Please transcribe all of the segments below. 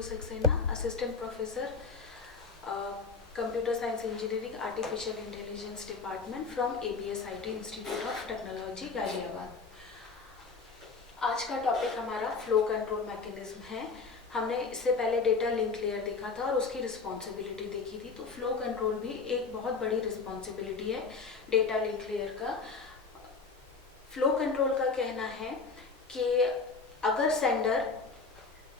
Anshu Saxena, Assistant Professor, Computer Science Engineering, Artificial Intelligence Department from ABS IT Institute of Technology, Ghaziabad. आज का topic हमारा flow control mechanism है। हमने इससे पहले डेटा लिंक लेयर देखा था और उसकी रिस्पॉन्सिबिलिटी देखी थी। तो फ्लो कंट्रोल भी एक बहुत बड़ी रिस्पॉन्सिबिलिटी है डेटा लिंक लेयर का। फ्लो कंट्रोल का कहना है कि अगर सेंडर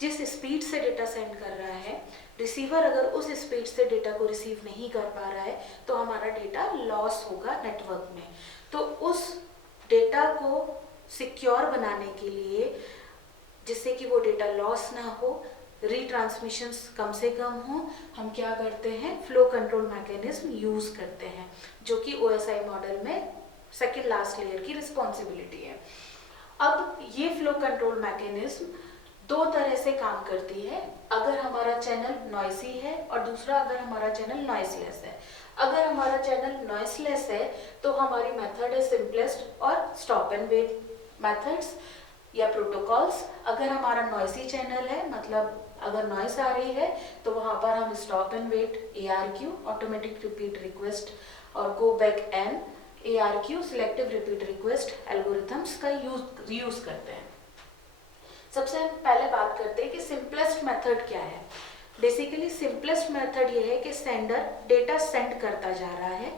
जिस स्पीड से डेटा सेंड कर रहा है, रिसीवर अगर उस स्पीड से डेटा को रिसीव नहीं कर पा रहा है तो हमारा डेटा लॉस होगा नेटवर्क में। तो उस डेटा को सिक्योर बनाने के लिए, जिससे कि वो डेटा लॉस ना हो, रीट्रांसमिशंस कम से कम हो, हम क्या करते हैं, फ्लो कंट्रोल मैकेनिज्म यूज करते हैं, जो कि OSI मॉडल में सेकेंड लास्ट लेयर की रिस्पॉन्सिबिलिटी है। अब ये फ्लो कंट्रोल मैकेनिज्म दो तरह से काम करती है। अगर हमारा चैनल नॉइसी है और दूसरा अगर हमारा चैनल नॉइसलेस है। अगर हमारा चैनल नॉइसलेस है तो हमारी मेथड है सिंपलेस्ट और स्टॉप एंड वेट मेथड्स या प्रोटोकॉल्स। अगर हमारा नॉइसी चैनल है, मतलब अगर नॉइस आ रही है, तो वहां पर हम stop and wait, ARQ automatic repeat request और go back N ARQ selective repeat request algorithms का यूज करते हैं। सबसे पहले बात करते हैं कि सिंपलेस्ट मेथड क्या है। बेसिकली सिंपलेस्ट मेथड ये है कि सेंडर डेटा सेंड करता जा रहा है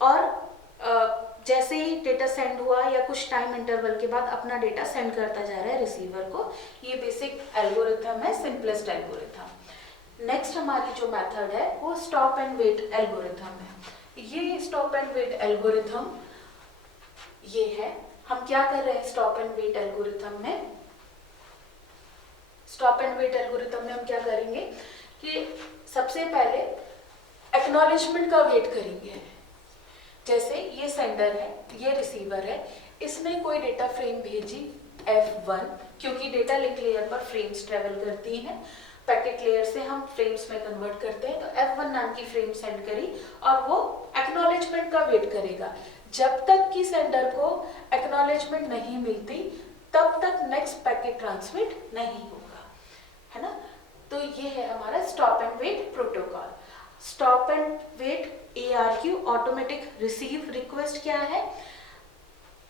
और जैसे ही डेटा सेंड हुआ या कुछ टाइम इंटरवल के बाद अपना डेटा सेंड करता जा रहा है रिसीवर को। ये बेसिक एल्गोरिथम है, सिंपलेस्ट एल्गोरिथम। नेक्स्ट हमारी जो मेथड है वो स्टॉप एंड वेट एल्गोरिथम है। ये स्टॉप एंड वेट एल्गोरिथम ये है। हम क्या कर रहे हैं स्टॉप एंड वेट एल्गोरिथम में? स्टॉप एंड वेट एल्गोरिथम में हम क्या करेंगे कि सबसे पहले एक्नॉलेजमेंट का वेट करेंगे। जैसे ये सेंडर है, ये रिसीवर है, इसने कोई डेटा फ्रेम भेजी F1, क्योंकि डेटा लिंक लेयर पर फ्रेम्स ट्रेवल करती हैं, पैकेट लेयर से हम फ्रेम्स में कन्वर्ट करते हैं। तो F1 नाम की फ्रेम सेंड करी और वो एक्नॉलेजमेंट का वेट करेगा। जब तक कि सेंडर को एक्नॉलेजमेंट नहीं मिलती तब तक नेक्स्ट पैकेट ट्रांसमिट नहीं होगा, है ना। तो ये है हमारा stop and wait protocol. Stop and wait ARQ automatic receive request क्या है,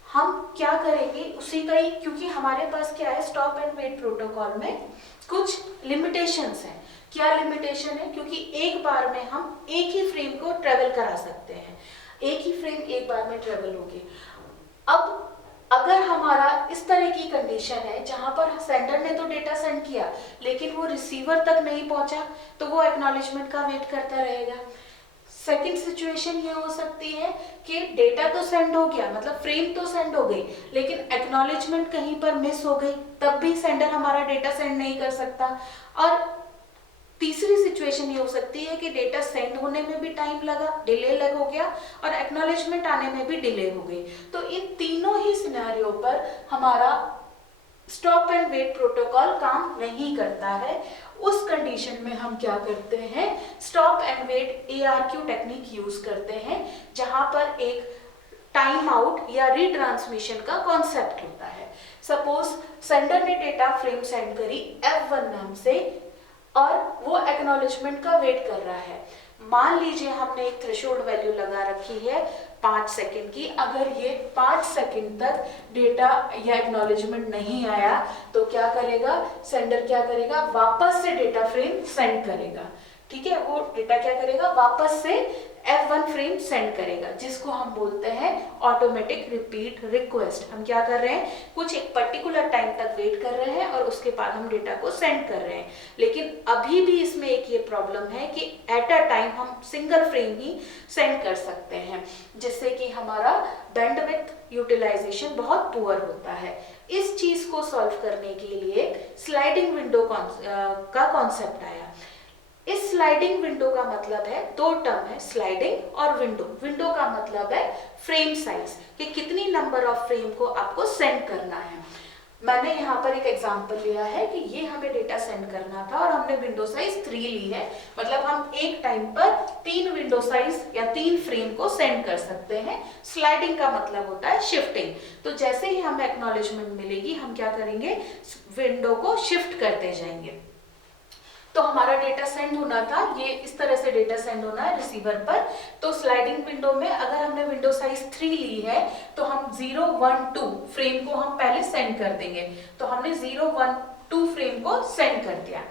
हम क्या करेंगे उसी का ही, क्योंकि हमारे पास क्या है स्टॉप एंड वेट प्रोटोकॉल में कुछ लिमिटेशंस हैं। क्या लिमिटेशन है? क्योंकि एक बार में हम एक ही फ्रेम को ट्रेवल करा सकते हैं, एक ही फ्रेम एक बार में ट्रेवल होगी। अब अगर हमारा इस तरह की कंडीशन है जहां पर सेंडर ने तो डेटा सेंड किया लेकिन वो रिसीवर तक नहीं पहुंचा, तो वो एक्नॉलेजमेंट का वेट करता रहेगा। सेकंड सिचुएशन ये हो सकती है कि डेटा तो सेंड हो गया, मतलब फ्रेम तो सेंड हो गई, लेकिन एक्नॉलेजमेंट कहीं पर मिस हो गई, तब भी सेंडर हमारा डेटा सेंड नहीं कर सकता। और तीसरी सिचुएशन ये हो सकती है कि डेटा सेंड होने में भी टाइम लगा, डिले हो गया, और एक्नॉलेजमेंट आने में भी डिले हो गई। तो इन तीनों ही सिनेरियो पर हमारा स्टॉप एंड वेट प्रोटोकॉल काम नहीं करता है। उस कंडीशन में हम क्या करते हैं, stop and wait ARQ technique use करते हैं, जहां पर एक टाइम आउट या रीट्रांसमिशन का कॉन्सेप्ट होता है। सपोज सेंडर ने डेटा फ्रेम सेंड करी F1 नाम से और वो एक्नॉलेजमेंट का वेट कर रहा है। मान लीजिए हमने एक थ्रेशोल्ड वैल्यू लगा रखी है 5 सेकंड की। अगर ये 5 सेकंड तक डेटा या एक्नॉलेजमेंट नहीं आया तो क्या करेगा सेंडर, क्या करेगा, वापस से डेटा फ्रेम सेंड करेगा। ठीक है, वो डेटा क्या करेगा, वापस से F1 फ्रेम सेंड करेगा, जिसको हम बोलते हैं ऑटोमेटिक रिपीट रिक्वेस्ट। हम क्या कर रहे हैं, कुछ एक पर्टिकुलर टाइम तक वेट कर रहे हैं और उसके बाद हम डेटा को सेंड कर रहे हैं। लेकिन अभी भी इसमें एक ये प्रॉब्लम है कि एट अ टाइम हम सिंगल फ्रेम ही सेंड कर सकते हैं, जिससे कि हमारा बैंडविड्थ यूटिलाइजेशन बहुत पुअर होता है। इस चीज को सॉल्व करने के लिए स्लाइडिंग विंडो का कॉन्सेप्ट आया। इस स्लाइडिंग विंडो का मतलब है, दो टर्म है, स्लाइडिंग और विंडो। विंडो का मतलब है फ्रेम साइज, कि कितनी नंबर ऑफ फ्रेम को आपको सेंड करना है। मैंने यहाँ पर एक एग्जांपल लिया है कि ये हमें डेटा सेंड करना था और हमने विंडो साइज 3 ली है, मतलब हम एक टाइम पर 3 विंडो साइज या 3 फ्रेम को सेंड कर सकते हैं। स्लाइडिंग का मतलब होता है शिफ्टिंग। तो जैसे ही हमें एक्नॉलेजमेंट मिलेगी हम क्या करेंगे, विंडो को शिफ्ट करते जाएंगे। तो हमारा डेटा सेंड होना था, ये इस तरह से डेटा सेंड होना है रिसीवर पर। तो स्लाइडिंग विंडो में अगर हमने विंडो साइज 3 ली है तो हम 0, 1, 2 फ्रेम को हम पहले सेंड कर देंगे। तो हमने 0, 1, 2 फ्रेम को सेंड कर दिया।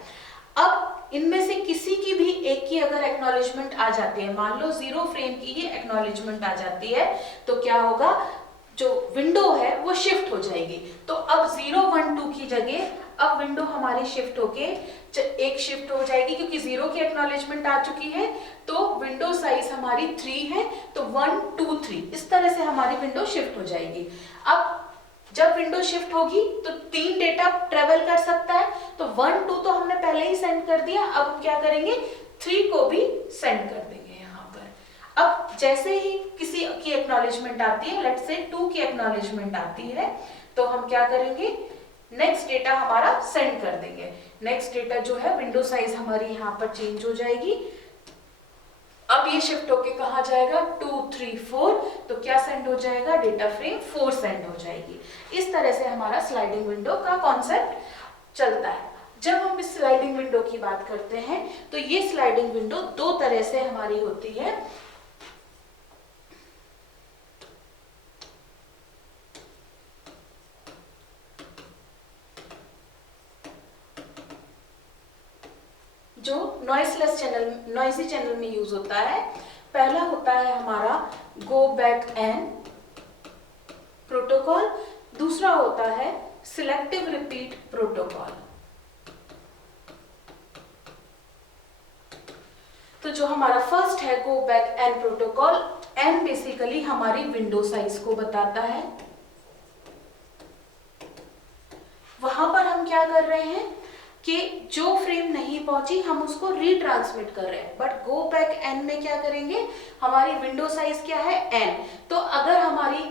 अब इनमें से किसी की भी एक की अगर एक्नॉलेजमेंट आ जाती है, मान लो 0 फ्रेम की ही एक्नॉलेजमेंट आ जाती है, तो क्या होगा, जो विंडो है वो शिफ्ट हो जाएगी। तो अब 0, 1, 2 की जगह अब विंडो हमारी शिफ्ट होके एक शिफ्ट हो जाएगी, क्योंकि 0 की एक्नॉलेजमेंट आ चुकी है। तो विंडो साइज हमारी 3 है, तो 1, 2, 3 इस तरह से हमारी विंडो शिफ्ट हो जाएगी। अब जब विंडो शिफ्ट होगी तो 3 डेटा ट्रेवल कर सकता है, तो 1, 2 तो हमने पहले ही सेंड कर दिया। अब हम क्या करेंगे, 3 को भी सेंड कर देंगे यहाँ पर। अब जैसे ही किसी की एक्नॉलेजमेंट आती है, लेट्स से 2 की एक्नॉलेजमेंट आती है, तो हम क्या करेंगे, नेक्स्ट डेटा हमारा सेंड कर देंगे। नेक्स्ट डेटा जो है विंडो साइज हमारी यहाँ पर चेंज हो जाएगी। अब ये शिफ्ट होके कहाँ जाएगा, 2, 3, 4, तो क्या सेंड हो जाएगा, डेटा फ्रेम 4 सेंड हो जाएगी। इस तरह से हमारा स्लाइडिंग विंडो का कॉन्सेप्ट चलता है। जब हम इस स्लाइडिंग विंडो की बात करते हैं तो ये स्लाइडिंग विंडो 2 तरह से हमारी होती है। जो नॉइजी चैनल में यूज होता है। पहला होता है हमारा गो बैक एन प्रोटोकॉल, दूसरा होता है सिलेक्टिव रिपीट प्रोटोकॉल। तो जो हमारा फर्स्ट है go back N protocol, N basically हमारी विंडो साइज को बताता है। वहां पर हम क्या कर रहे हैं कि जो फ्रेम नहीं पहुंची हम उसको रीट्रांसमिट कर रहे हैं। बट गो बैक एन में क्या करेंगे, हमारी विंडो साइज क्या है, एन। तो अगर हमारी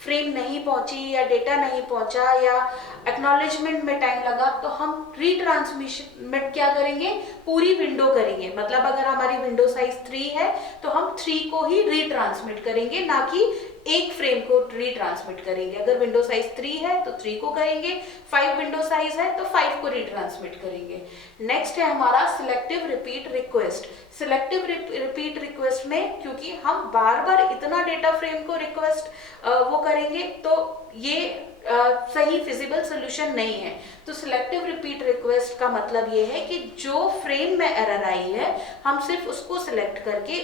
फ्रेम नहीं पहुंची या डेटा नहीं पहुंचा या एक्नॉलेजमेंट में टाइम लगा, तो हम रीट्रांसमिशन में क्या करेंगे, पूरी विंडो करेंगे। मतलब अगर हमारी विंडो साइज 3 है तो हम 3 को ही रीट्रांसमिट करेंगे, ना कि एक फ्रेम को रीट्रांसमिट करेंगे। अगर विंडो साइज 3 है तो 3 को करेंगे, 5 विंडो साइज है तो 5 को रीट्रांसमिट करेंगे। नेक्स्ट है हमारा selective repeat request. Selective repeat request में क्योंकि हम बार बार इतना डेटा फ्रेम को रिक्वेस्ट वो करेंगे तो ये सही फिजिबल सोल्यूशन नहीं है। तो सिलेक्टिव रिपीट रिक्वेस्ट का मतलब ये है कि जो फ्रेम में एरर आई है हम सिर्फ उसको सिलेक्ट करके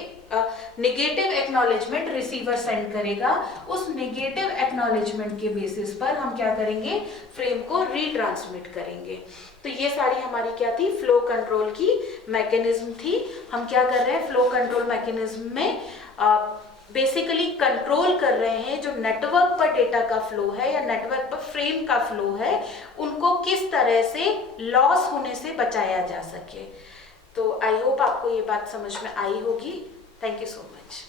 नेगेटिव एक्नॉलेजमेंट रिसीवर सेंड करेगा। उस नेगेटिव एक्नॉलेजमेंट के बेसिस पर हम क्या करेंगे, फ्रेम को रीट्रांसमिट करेंगे। तो ये सारी हमारी क्या थी, फ्लो कंट्रोल की मैकेनिज्म थी। हम क्या कर रहे हैं, फ्लो कंट्रोल मैकेनिज्म में बेसिकली कंट्रोल कर रहे हैं जो नेटवर्क पर डेटा का फ्लो है या नेटवर्क पर फ्रेम का फ्लो है, उनको किस तरह से लॉस होने से बचाया जा सके। तो आई होप आपको ये बात समझ में आई होगी। Thank you so much.